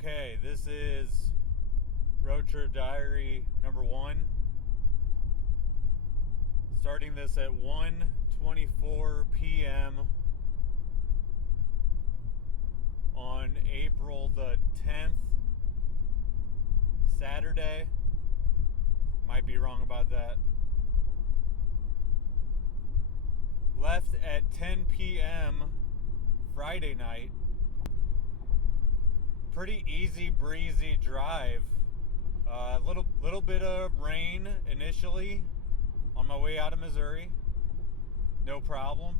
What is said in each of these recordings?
Okay, this is Road Trip Diary number 1. Starting this at 1:24 p.m. on April the 10th, Saturday. Might be wrong about that. Left at 10 p.m. Friday night. Pretty easy breezy drive. Little bit of rain initially on my way out of Missouri. No problem.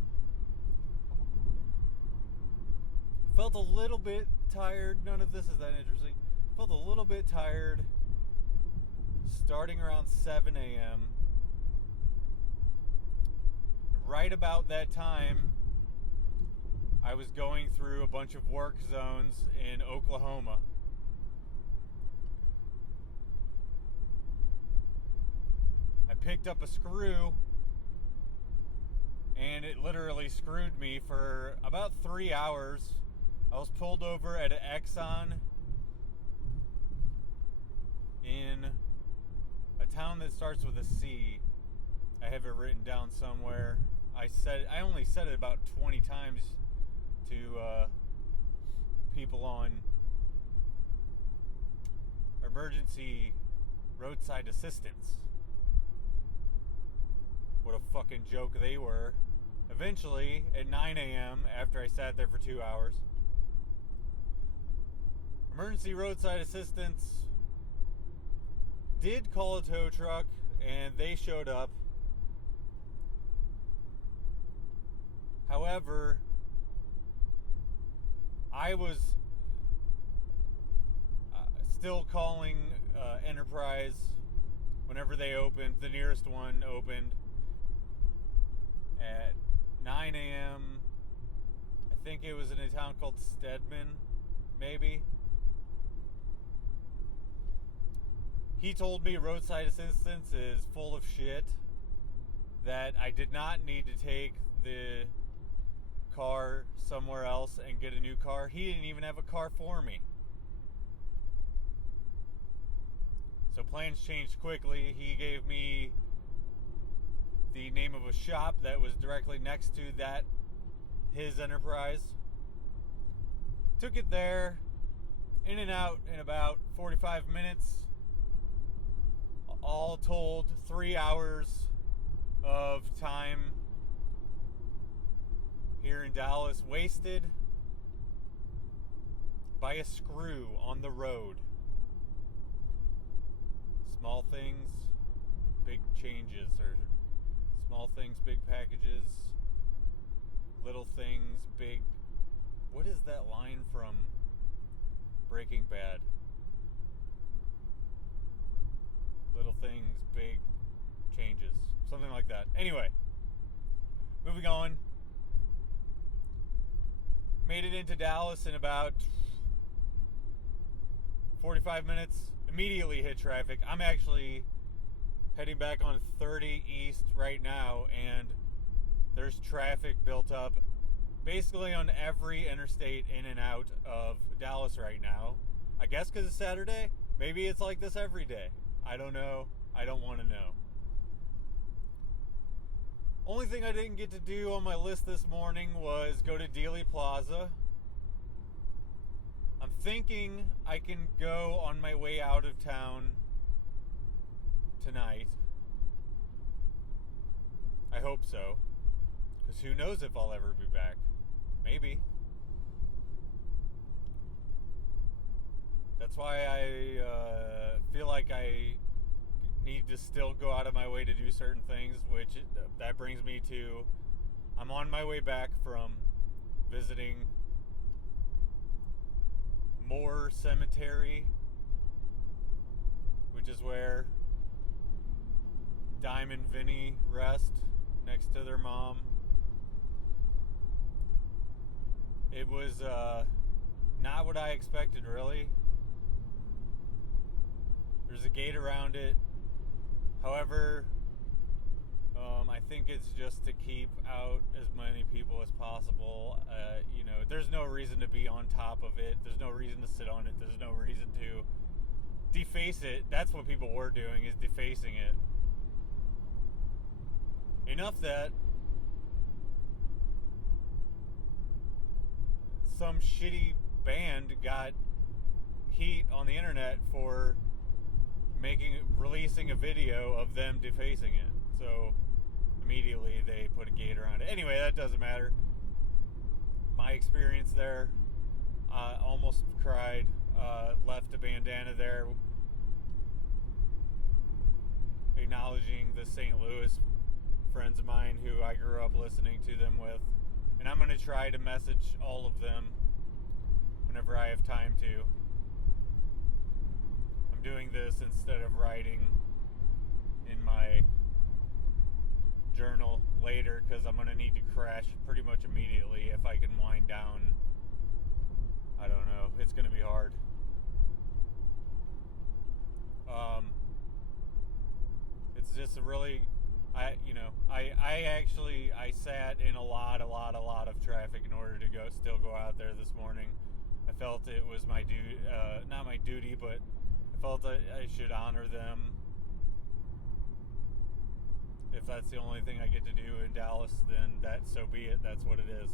Felt a little bit tired. None of this is that interesting. Felt a little bit tired starting around 7 a.m. Right about that time, I was going through a bunch of work zones in Oklahoma. I picked up a screw, and it literally screwed me for about 3 hours. I was pulled over at an Exxon in a town that starts with a C. I have it written down somewhere. I only said it about 20 times to people on emergency roadside assistance. What a fucking joke they were. Eventually, at 9 a.m., after I sat there for 2 hours, emergency roadside assistance did call a tow truck, and they showed up. However, I was still calling Enterprise whenever they opened. The nearest one opened at 9 a.m. I think it was in a town called Stedman, maybe. He told me roadside assistance is full of shit, that I did not need to take the car somewhere else and get a new car. He didn't even have a car for me. So plans changed quickly. He gave me the name of a shop that was directly next to his Enterprise. Took it there, in and out in about 45 minutes. All told, 3 hours of time here in Dallas wasted by a screw on the road. Small things, big changes, or small things, big packages. Little things, big... What is that line from Breaking Bad? Little things, big changes. Something like that. Anyway, moving on. Made it into Dallas in about 45 minutes. Immediately hit traffic. I'm actually heading back on 30 East right now, and there's traffic built up basically on every interstate in and out of Dallas right now. I guess because it's Saturday. Maybe it's like this every day. I don't know. I don't want to know. Only thing I didn't get to do on my list this morning was go to Dealey Plaza. I'm thinking I can go on my way out of town tonight. I hope so. Because who knows if I'll ever be back. Maybe. That's why I feel like I need to still go out of my way to do certain things, which that brings me to, I'm on my way back from visiting Moore Cemetery, which is where Dime and Vinny rest next to their mom. It was not what I expected, really. There's a gate around it. However, I think it's just to keep out as many people as possible. There's no reason to be on top of it. There's no reason to sit on it. There's no reason to deface it. That's what people were doing, is defacing it. Enough that some shitty band got heat on the internet for releasing a video of them defacing it. So immediately they put a gate around it. Anyway, that doesn't matter. My experience there, almost cried, left a bandana there acknowledging the St. Louis friends of mine who I grew up listening to them with. And I'm going to try to message all of them whenever I have time to. I'm doing this instead of writing in my journal later, because I'm going to need to crash pretty much immediately if I can wind down. I don't know. It's going to be hard. It's just a really... I sat in a lot of traffic in order to still go out there this morning. I felt it was my duty, not my duty, but I felt I should honor them. If that's the only thing I get to do in Dallas, then so be it. That's what it is.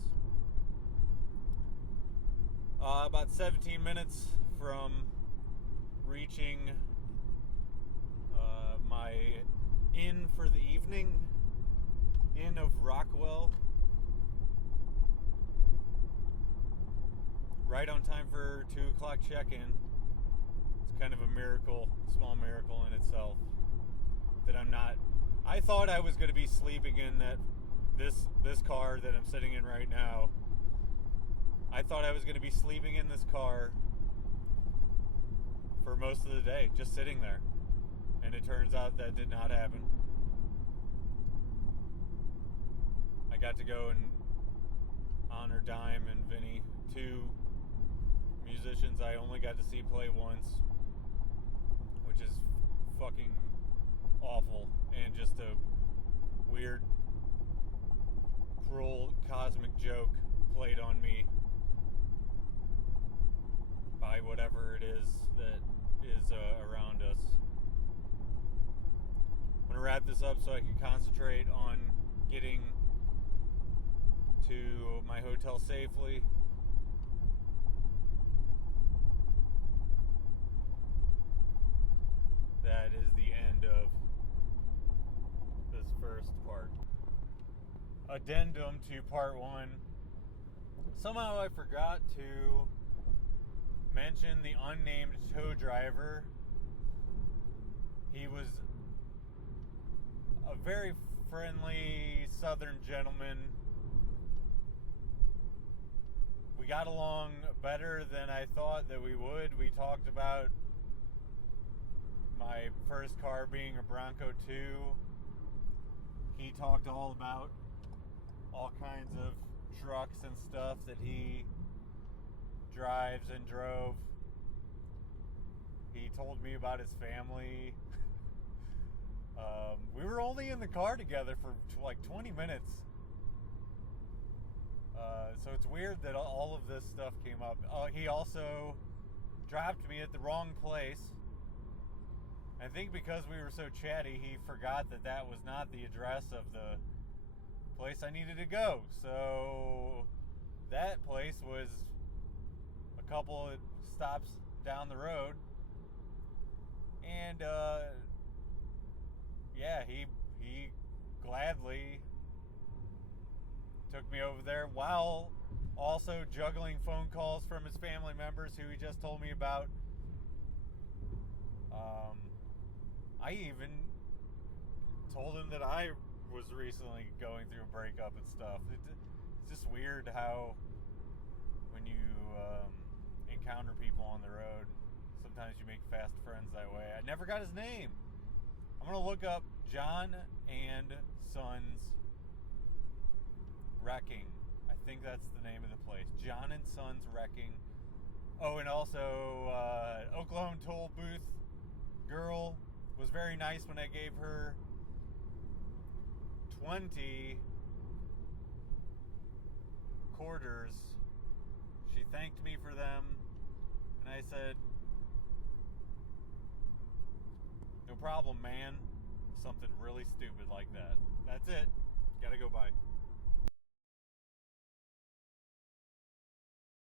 About 17 minutes from reaching my inn for the evening, Inn of Rockwell. Right on time for 2 o'clock check-in. It's kind of a miracle, small miracle in itself, that I'm not... I thought I was going to be sleeping in this car that I'm sitting in right now. I thought I was going to be sleeping in this car for most of the day, just sitting there. And it turns out that did not happen. I got to go and honor Dime and Vinny, 2 musicians I only got to see play once, which is fucking awful, and just a weird, cruel, cosmic joke played on me by whatever it is that is around us. I'm going to wrap this up so I can concentrate on getting to my hotel safely. That is the end of this first part. Addendum to part 1. Somehow I forgot to mention the unnamed tow driver. He was a very friendly southern gentleman. We got along better than I thought that we would. We talked about my first car being a Bronco 2. He talked all about all kinds of trucks and stuff that he drives and drove. He told me about his family. We were only in the car together for like 20 minutes. So it's weird that all of this stuff came up. He also dropped me at the wrong place. I think because we were so chatty, he forgot that was not the address of the place I needed to go. So that place was a couple of stops down the road. And he gladly took me over there while also juggling phone calls from his family members who he just told me about. I even told him that I was recently going through a breakup and stuff. It's just weird how when you encounter people on the road, sometimes you make fast friends that way. I never got his name. I'm going to look up John and Sons Wrecking. I think that's the name of the place. John and Sons Wrecking. Oh, and also Oklahoma Toll Booth girl was very nice when I gave her 20 quarters. She thanked me for them, and I said, no problem, man. Something really stupid like that. That's it. Gotta go, bye.